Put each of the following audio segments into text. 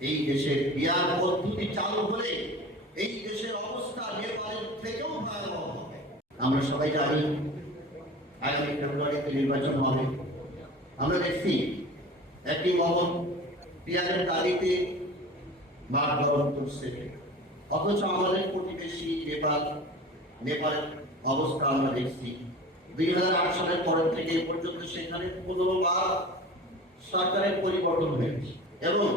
এই দেশের বিয়ার পদ্ধতি চালু হলে এই দেশের অবস্থা নেপালের থেকেও ভয়াবহ হবে। আমরা সবাই জানি আগামী ফেব্রুয়ারিতে নির্বাচন হবে। আমরা দেখছি একটি মহল বিয়ারের দাবিতে মাঠ গরম করছে, অথচ আমাদের প্রতিবেশী নেপালের অবস্থা আমরা দেখছি 2008 সালের পর থেকে এ পর্যন্ত সেখানে 15 বার সরকারের পরিবর্তন হয়েছে এবং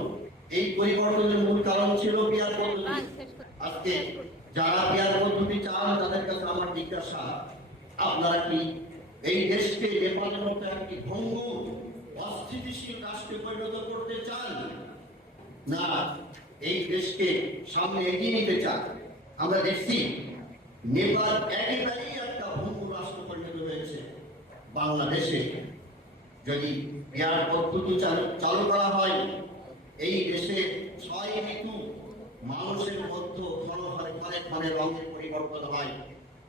এই পরিবর্তনের মূল কারণ ছিল বিয়ার পদ্ধতি। আজকে যারা বিয়ার পদ্ধতি চান তাদের কাছে আমার জিজ্ঞাসা, আপনারা কি এই দেশকে নেপালের মতো একটি ভঙ্গুর অস্থিতিশীল রাষ্ট্রে পরিণত করতে চান, না এই দেশকে সামনে এগিয়ে নিতে চান? আমরা দেখছি নেপাল একেবারেই একটা ভঙ্গুর রাষ্ট্র পরিণত হয়েছে। বাংলাদেশে যদি বিয়ার পদ্ধতি চালু করা হয়, এই দেশে 6 ঋতু মানুষের মধ্যে ক্ষণে রঙের পরিবর্তন হয়,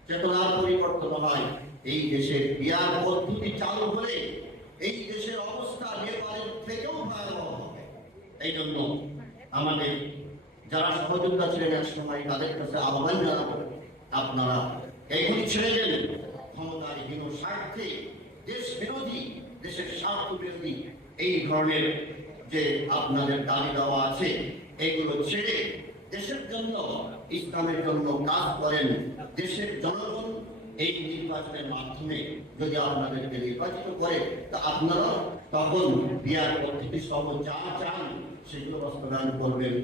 চেতনার পরিবর্তন হয়। এই দেশের বিয়ার পদ্ধতি চালু হলে এই দেশের অবস্থা নেপালের থেকেও ভয়াবহ হবে। এই জন্য আমাদের যারা সহযোগিতা ছিলেন এক সময় তাদের কাছে আহ্বান জানাবো, আপনারা এগুলি ছেড়ে দেন। ক্ষমতার হীন স্বার্থে দেশ বিরোধী, দেশের স্বার্থ বিরোধী এই ধরনের যে আপনাদের দাবি দেওয়া আছে, এগুলো ছেড়ে দেশের জন্য, ইসলামের জন্য কাজ করেন। দেশের জনগণ এই নির্বাচনের মাধ্যমে যদি আপনাদেরকে নির্বাচিত করে, তা আপনারা তখন বিয়ার পদ্ধতি সহ যা চান সেগুলো বাস্তবায়ন করবেন।